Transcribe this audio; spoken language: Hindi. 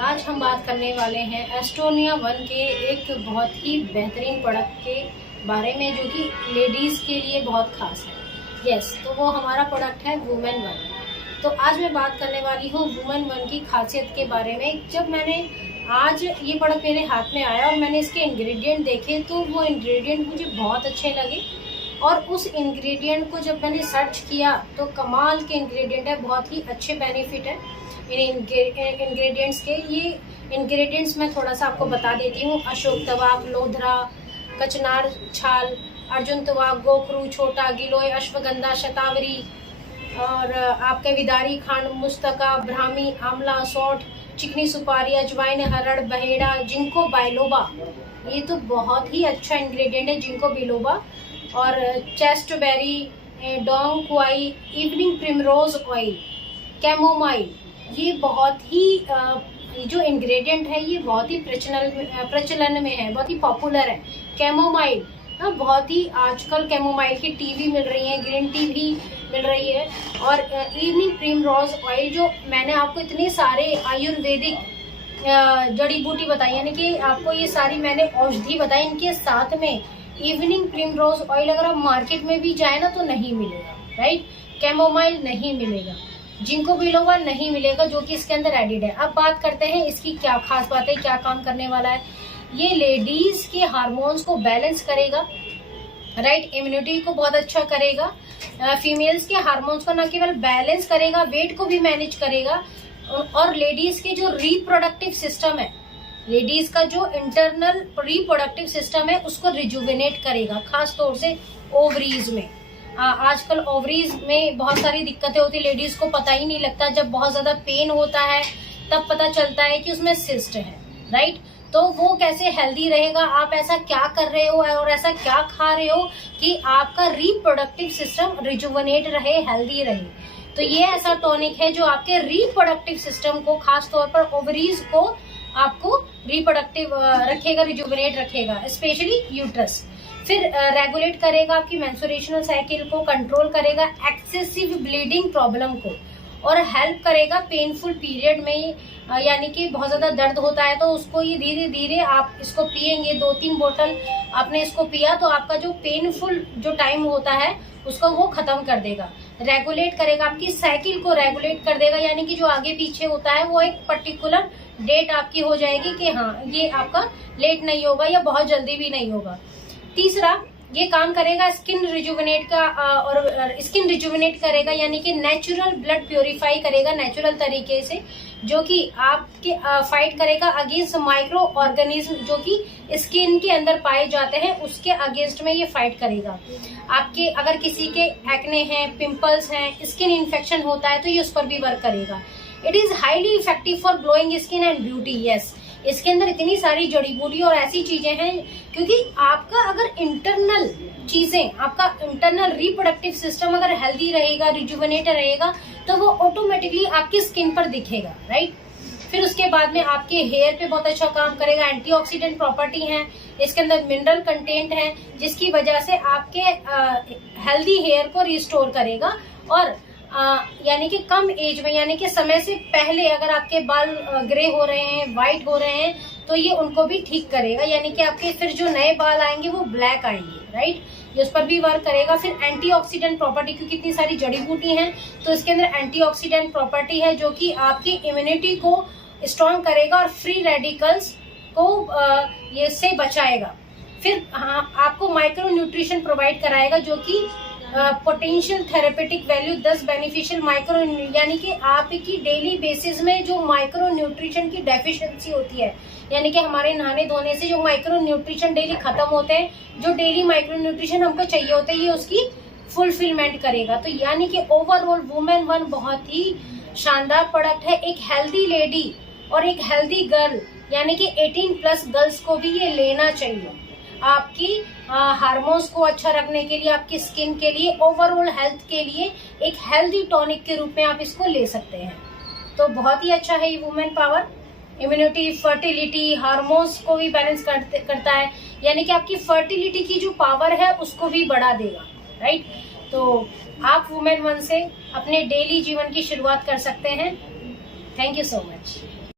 आज हम बात करने वाले हैं एस्टोनिया वन के एक बहुत ही बेहतरीन प्रोडक्ट के बारे में जो कि लेडीज़ के लिए बहुत खास है। यस, तो वो हमारा प्रोडक्ट है वुमेन वन। तो आज मैं बात करने वाली हूँ वुमेन वन की खासियत के बारे में। जब मैंने आज ये प्रोडक्ट मेरे हाथ में आया और मैंने इसके इंग्रेडिएंट देखे तो वो इंग्रेडिएंट मुझे बहुत अच्छे लगे और उस इंग्रेडिएंट को जब मैंने सर्च किया तो कमाल के इंग्रेडिएंट है, बहुत ही अच्छे बेनिफिट है इन इंग्रेडिएंट्स के। ये इंग्रेडिएंट्स मैं थोड़ा सा आपको बता देती हूँ। अशोक तवाक, लोधरा, कचनार छाल, अर्जुन तवाक, गोखरू, छोटा गिलोय, अश्वगंधा, शतावरी और आपके विदारी खांड, मुस्तका, ब्राह्मी, आंवला, सौठ, चिकनी सुपारी, अजवाइन, हरड़, बहेड़ा, जिंको बाइलोबा। ये तो बहुत ही अच्छा इंग्रेडिएंट है जिंको बिलोबा। और chasteberry, Dong क्वाई, evening primrose oil, chamomile. ये बहुत ही जो इंग्रेडिएंट है ये बहुत ही प्रचलन में है, बहुत ही पॉपुलर है। कैमोमाइल बहुत ही आजकल कैमोमाइल की टी भी मिल रही है, ग्रीन टी भी मिल रही है। और इवनिंग प्रिमरोज ऑयल, जो मैंने आपको इतने सारे आयुर्वेदिक जड़ी बूटी बताई, यानी कि आपको ये सारी मैंने औषधि बताई, इनके साथ में इवनिंग प्रिमरोज ऑयल अगर आप मार्केट में भी जाए ना तो नहीं मिलेगा, राइट। कैमोमाइल नहीं मिलेगा, जिंको बिलोबा नहीं मिलेगा, जो कि इसके अंदर एडिड है। अब बात करते हैं इसकी क्या खास बात है, क्या काम करने वाला है। ये लेडीज के हार्मोन्स को बैलेंस करेगा, राइट, इम्यूनिटी को बहुत अच्छा करेगा, फीमेल्स के हार्मोन्स को न केवल बैलेंस करेगा, वेट को भी मैनेज करेगा, और लेडीज के जो रिप्रोडक्टिव सिस्टम है, लेडीज का जो इंटरनल रिप्रोडक्टिव सिस्टम है उसको रिजुविनेट करेगा, खास तौर से ओवरीज में। आजकल ओवरीज में बहुत सारी दिक्कतें होती है, लेडीज को पता ही नहीं लगता। जब बहुत ज्यादा पेन होता है तब पता चलता है कि उसमें सिस्ट है, राइट। तो वो कैसे हेल्दी रहेगा, आप ऐसा क्या कर रहे हो और ऐसा क्या खा रहे हो कि आपका रिप्रोडक्टिव सिस्टम रिजुविनेट रहे, हेल्दी रहे। तो ये ऐसा टॉनिक है जो आपके रिप्रोडक्टिव सिस्टम को, खास तौर पर ओवरीज को, आपको रिप्रोडक्टिव रखेगा, रिजुविनेट रखेगा, स्पेशली यूट्रस। फिर रेगुलेट करेगा आपकी मेंस्ट्रुएशनल साइकिल को, कंट्रोल करेगा एक्सेसिव ब्लीडिंग प्रॉब्लम को, और हेल्प करेगा पेनफुल पीरियड में, यानी कि बहुत ज्यादा दर्द होता है तो उसको ये धीरे धीरे आप इसको पिएंगे, 2-3 बोतल आपने इसको पिया तो आपका जो पेनफुल जो टाइम होता है उसको वो खत्म कर देगा। रेगुलेट करेगा आपकी साइकिल को, रेगुलेट कर देगा, यानी कि जो आगे पीछे होता है वो एक पर्टिकुलर डेट आपकी हो जाएगी कि हाँ ये आपका लेट नहीं होगा या बहुत जल्दी भी नहीं होगा। तीसरा, ये काम करेगा स्किन रिजुविनेट का, और स्किन रिजुविनेट करेगा, यानी कि नेचुरल ब्लड प्योरीफाई करेगा नेचुरल तरीके से, जो कि आपके फाइट करेगा अगेंस्ट माइक्रो ऑर्गेनिज्म जो कि स्किन के अंदर पाए जाते हैं, उसके अगेंस्ट में ये फाइट करेगा। आपके अगर किसी के एक्ने हैं, पिंपल्स हैं, स्किन इन्फेक्शन होता है तो ये उस पर भी वर्क करेगा। It is highly effective for glowing skin and beauty. Yes, इसके अंदर इतनी सारी जड़ी बूटी और ऐसी चीजें हैं, क्योंकि आपका अगर इंटरनल चीजें, आपका इंटरनल रिप्रोडक्टिव सिस्टम अगर हेल्दी रहेगा, रिजुविनेट रहेगा, तो वो ऑटोमेटिकली आपकी स्किन पर दिखेगा, राइट। फिर उसके बाद में आपके हेयर पे बहुत अच्छा काम करेगा, एंटीऑक्सीडेंट प्रॉपर्टी है इसके अंदर, मिनरल कंटेंट है, जिसकी वजह से आपके हेल्दी हेयर को रिस्टोर करेगा। और यानी कि कम एज में, यानी कि समय से पहले अगर आपके बाल ग्रे हो रहे हैं, व्हाइट हो रहे हैं, तो ये उनको भी ठीक करेगा, यानी कि आपके फिर जो नए बाल आएंगे वो ब्लैक आएंगे, राइट। ये उस पर भी वर्क करेगा। फिर एंटीऑक्सीडेंट प्रॉपर्टी, क्योंकि इतनी सारी जड़ी बूटी हैं तो इसके अंदर एंटीऑक्सीडेंट प्रॉपर्टी है जो कि आपकी इम्यूनिटी को स्ट्रॉन्ग करेगा और फ्री रेडिकल्स को ये से बचाएगा। फिर आपको माइक्रो न्यूट्रिशन प्रोवाइड कराएगा, जो कि potential therapeutic value 10 beneficial micro, यानी कि आपकी डेली बेसिस में जो माइक्रो न्यूट्रिशन की डेफिशिएंसी होती है, यानी कि हमारे नहाने धोने से जो माइक्रो न्यूट्रिशन डेली खत्म होते हैं, जो डेली माइक्रो न्यूट्रिशन हमको चाहिए होते हैं, ये उसकी फुलफिलमेंट करेगा। तो यानी कि ओवरऑल वुमेन वन बहुत ही शानदार प्रोडक्ट है। एक हेल्दी लेडी और एक हेल्दी गर्ल, यानी कि 18+ गर्ल्स को भी ये लेना चाहिए, आपकी हार्मोन्स को अच्छा रखने के लिए, आपकी स्किन के लिए, ओवरऑल हेल्थ के लिए एक हेल्दी टॉनिक के रूप में आप इसको ले सकते हैं। तो बहुत ही अच्छा है ये women power, immunity, fertility, hormones को भी बैलेंस करता है, यानी कि आपकी फर्टिलिटी की जो पावर है उसको भी बढ़ा देगा, राइट। तो आप वुमेन वन से अपने डेली जीवन की शुरुआत कर सकते हैं। Thank you so much.